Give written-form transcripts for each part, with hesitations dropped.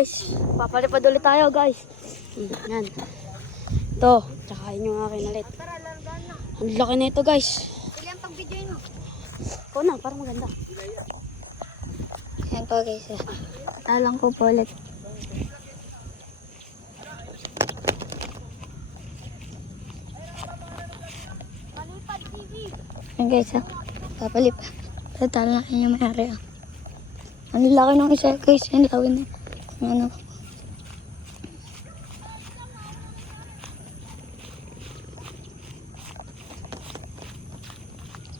Guys, papalipad ulit tayo guys. Yan. Ito, tsaka yun yung akin ulit. Ang laki na ito guys. Ilan pag video mo? Ikaw na, parang maganda. Ayan po guys. Talang ko po ulit. Palipad TV. Ayan guys. Papalipad. Tatalang yung may-ari. Ang laki ng isa guys. Ang laki na. Ano?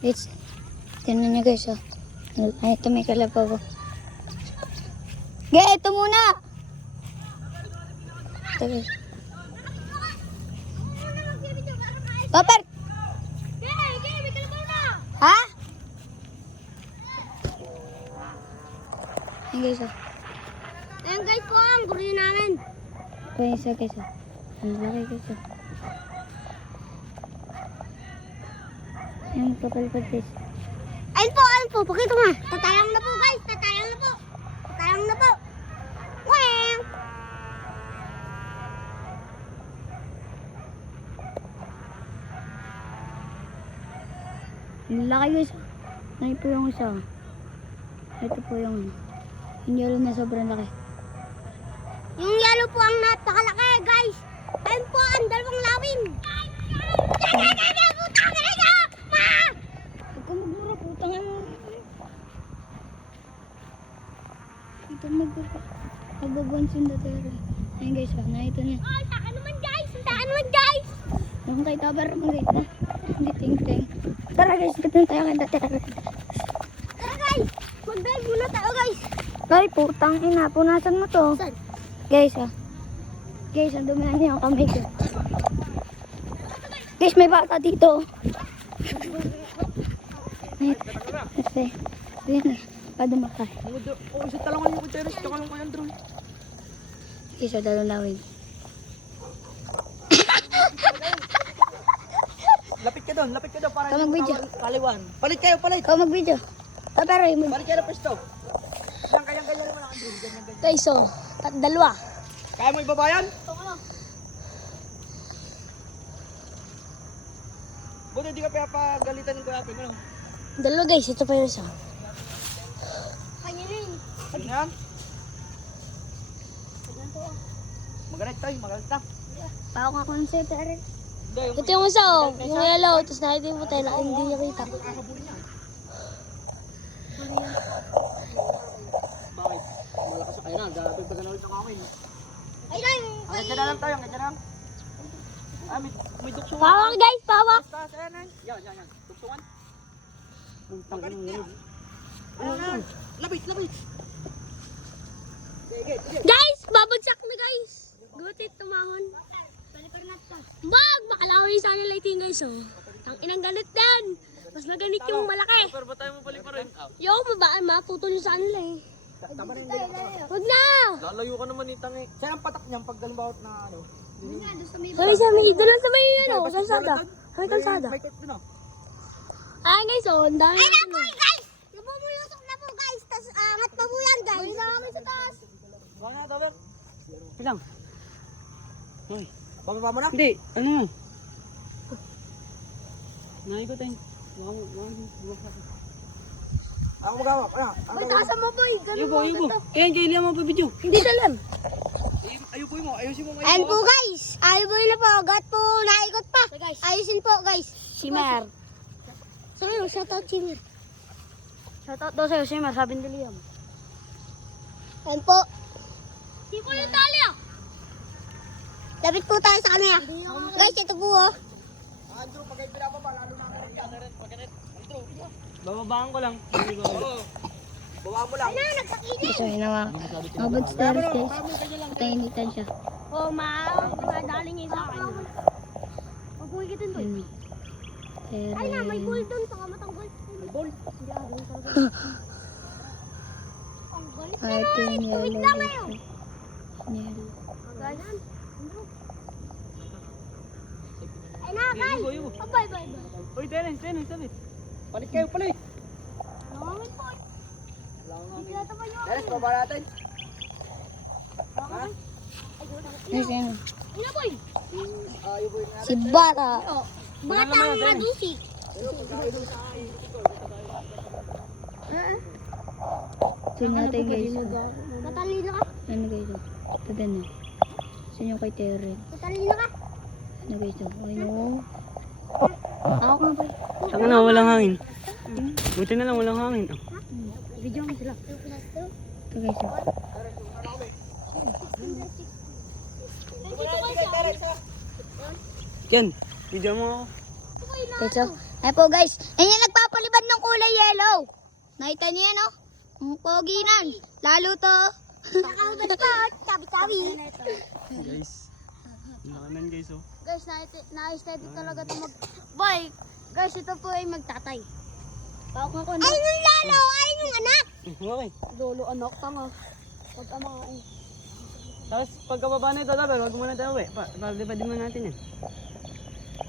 Guys, tingnan nyo guys, oh. Ay, ito may kalabaw. Ito muna! Ito guys. Paper! May kalabaw na! Ha? Ayan guys, oh. Ayan guys po, ang guri namin. Ito yung isa guys, oh. Ang laki guys, oh. Ayan, papalipad guys. Ayun po, pakita nga. Tatalang na po guys, tatalang na po. Tatalang na po. Wow! Ang laki guys. Ayun po yung isa. Ito po yung yellow na sobrang laki. Yung yellow po ang napakalaki guys. Ayun po ang dalawang lawin. Magmura putang ano. Ito magbabansin na tayo. Ayun guys, nakita niya. Ay, saan naman guys? Saan naman guys? Yung kay Tabar naman guys. Hindi ting-ting. Tara guys, dito tayo kay Tabar. Tara guys, mag-dive muna tayo guys. Ay, putang ina, punasan mo to. Saan? Guys, guys, ang dumihan niya ang kamay ko. Guys, may bata dito. Kasi, yun eh, padumakay. Oo, isa talangan yung kuteres, tsaka lang ko yung drone. Isa dalawin. Lapit ka doon para Ikaw mag-video. kaliwan. Palit kayo, palit. Ikaw mag-video. Pero Palit kayo ng pesto. Kayang naman ang drone, ganyan. guys, so, dalawa. Kaya mo ibabayan? Buti hindi ka pinapagalitan ng kuya mo. Dalawa guys, ito pa yung isa. Kanya na yun. Ganyan. Magalit tayo, magalit na. Pawak ako ng set, Aaron. Hindi, Ito yung isa, oh. Yung yellow, tapos nakita mo tayo, hindi niya kita. Bakit? Malakas sa kaya na, gagawin pa ganun ng akin. Ayun! Ganyan na lang tayo, ganyan na lang. Ah, may duksungan. Pawak guys, pawak! Taas, ayan. Yan. Duksungan. Magalit niya. Ayan. Labit. Guys, babagsak na guys. Gutit, tumahon. Bag, makalawin sa nila iting guys, oh. Ang inang ganit din. Mas maganit yung malaki. Pero ba tayo mapaliparin? Yo, babaan, maputol yung sa nila eh. Tama na yung Wag na! lalayo ka naman itang eh. Saan ang patak niyang pag galimbawa na ano? Sabi sa may, doon lang sa may, ano, kalsada. Sa may kalsada. May court doon ah. Ay guys, oh, ang dami. Ay na po guys! Napumulusok na po guys! Tas angat pa po yan guys! Uy na kami sa taas! Wala na, Taber. Ilang? Hoy. Pababa mo na? Hindi, ano? Naikutin. Ako magawa. Uy, taasan mo boy! Ganun mo! Yubo. Ayan, kayo liyan mo pa video. Hindi dalan. Ayupoy mo. Ayusin mo. Ayan po guys! Ayun na po! Gat po! Naikot pa! Ayusin po guys! Shimmer. Sabi mo, shoutout Jimmy! Shoutout daw sa'yo, Simar, sabi ni Liam. Ayan po! Hindi ko yung tali ah. Lapit po tayo sa kanaya! Guys, ito po oh! Andrew, pag kayo pinapaba, lalo na ako yan. Pagkanet. Andrew. Bababaan ko lang. Oo. Bawa mo lang. Guys, ayun na mabad stairs guys. Patahinitan siya. Oh, madaling isa ka niya. Huwag mo ikitin to! Pero, Ay na, may gold doon! Baka matanggol! May ball. Ang galit na ito na! yung Tuwid yellow. lang ngayon! Yellow. Ganyan! Ay na guys! Yubo. Oh, bye! Uy, Dennis. Palit kayo, palit. Nangangan po! Hindi tinatapan nyo! Dennis, baba natin. Nasa ano? Ina boy. Si Bata. Batang madusik. Ito natin guys. Matalino ka? Ano guys? Ito din na. Saan yung kay Terry? Matalino ka? Ano guys? Ay no. Ako nga ba? Saka na, walang hangin. Buti na lang, walang hangin. Video mo sila. Ito guys. Yan, video mo ako. Ito. Ay po guys. Ayun yung nagpapalibad ng kulay yellow. Nakita niyo yan oh. Ang pogi nan. Lalo to. Nakaugat pa. Tabi-tabi. Guys, nakanan guys oh. Guys, na-steady talaga ito mag-bike. Guys, ito po ay magtatay. Tawag ako na. Ayun yung lalo. Ayun yung anak. Okay. Lolo, anak, tanga. Pag ama ay. Tapos pagkababa na ito, dapat wag muna tayo uwi. Pagdipadin mo natin yan.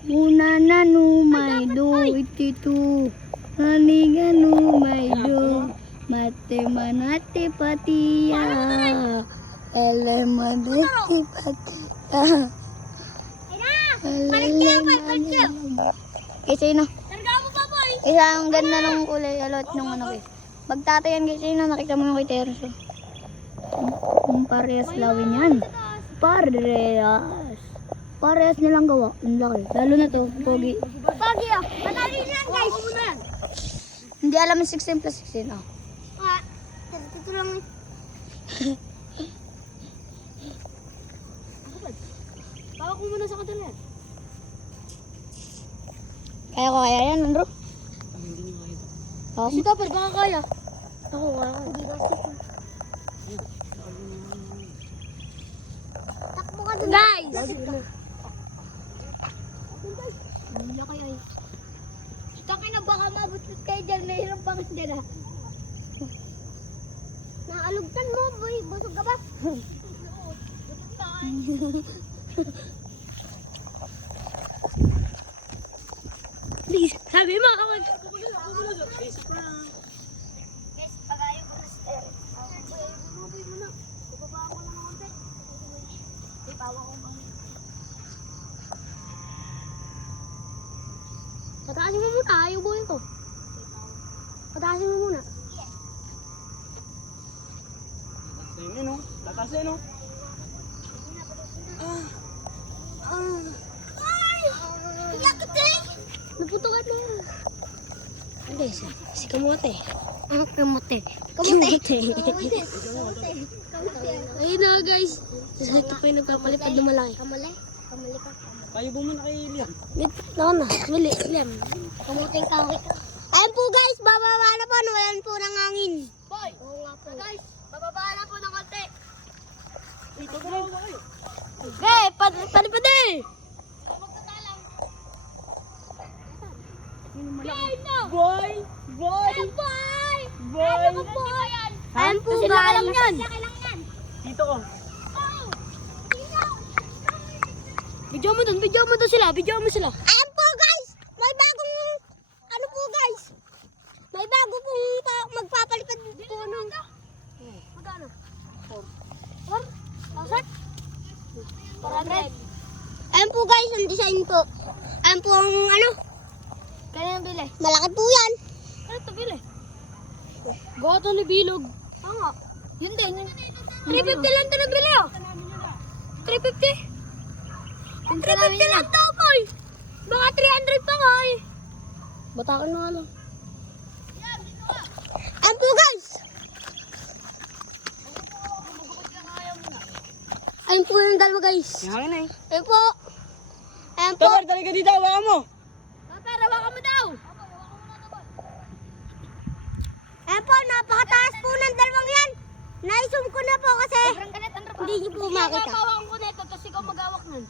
Muna na numay do ititu. Haniga numay do. Mate manate patiya. Ele manate patiya. Kasi no. Targa mo pa boy. Isa ang ganda ng kulay alot nung ano guys. Magtatayan guys yun, nakita mo yung kay Terso. Ang parehas lawin yan. Parehas. Parehas nilang gawa. Ang laki. Lalo na to, pogi. Pogi ah. Matalino yan guys. Hindi alam yung 16 plus 16 oh. Ah, ito lang eh. Tawag ko muna sa kanila yan. Kaya ko kaya yan, Andrew? Kasi dapat baka kaya. Ako, kaya ko. Takbo ka dun. Guys! Ang laki ay. Taki na baka mabutot kayo dyan. Mayroon pang dala. Naalugtan mo boy. Busog ka ba? Please, sabi mo ako. Guys, pagayo ko na sir. Ibaba ako ng konti. Ipawa ko bang. Pataasin mo muna, ayaw buhay ko. Pataasin mo muna. Tatasin yun oh. Tatasin oh. Yakit eh. Naputukan mo. Hindi, si Kamote. Ang kamote. Kamote. Ayun na guys. Ito po yung nagpapalipad ng malaki. Kamali. Kamali ka. Kayo bumuna kay Liam. Nako na, mali, Lem. Kamuting kahoy ka. Ayun po guys, bababa na po. Nawalan po ng hangin. Boy! Oo nga po. Guys, bababa na po ng konti. Ito na lang kayo. Okay, padi-padi! Boy! Boy! Boy! Boy! Ano po yan? Ayun po guys. Laki lang yan. Dito ko. Video mo dun sila, video mo sila. Ayun po guys. May bagong, ano po guys. May bago pong magpapalipad po nung. Magkano? 4,000? 400. Ayun po guys, ang design po. Ayun po ang ano. Kaya yung bili. Malaki po yan. Ano ito bili? Goto ni Bilog. Oo. Yun din. 350 lang ito nabili oh. 350? 350 lang to boy. Mga 300 pa nga eh. Batakan mo ano. Ayun po guys. Ayun po yung dalawa guys. Yung hangin na eh. Ayun po. Ayun po. Tawar, talaga dito. Hawakan mo. Pero baka mo daw. Ayun po, napakataas po ng dalawang yan. Na-zoom ko na po kasi hindi niyo po makita. Hawakan ko nito, tapos ikaw mag-awak nun.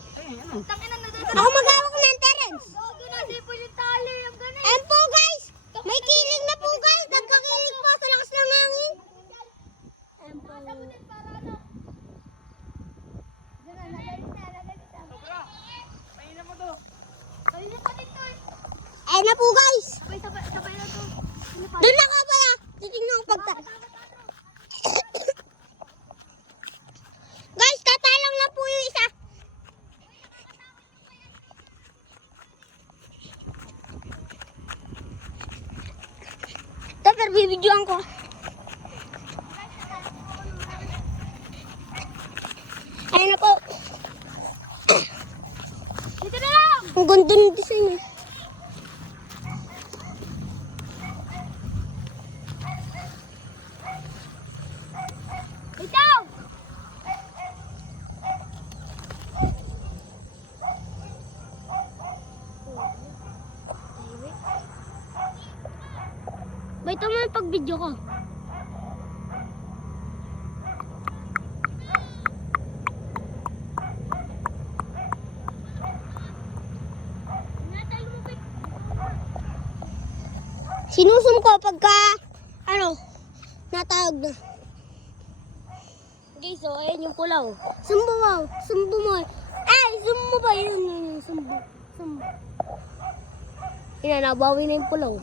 Ako mag-awak ng Terence. Gogo na, sipol yung tali. Ang ganun. Ayun po guys. May kiling na po guys. Nagkakilig po sa lakas ng hangin. Ayun po. Ayun na po guys. Sabay na to. Doon na ka pa ya. Titignan ko pagtaas. Guys, bibidyoan ko. Ayun na po. Dito na lang! Ang ganda ng design eh. Ikaw! Ba't naman pag-video ko? Sinusum ko pagka, natawag na. Okay, so ayan yung pulaw. Sumbo mo. Sumbo mo. Sumbo ba? Yun. Sumbo. Yan, nabawi na yung pulaw.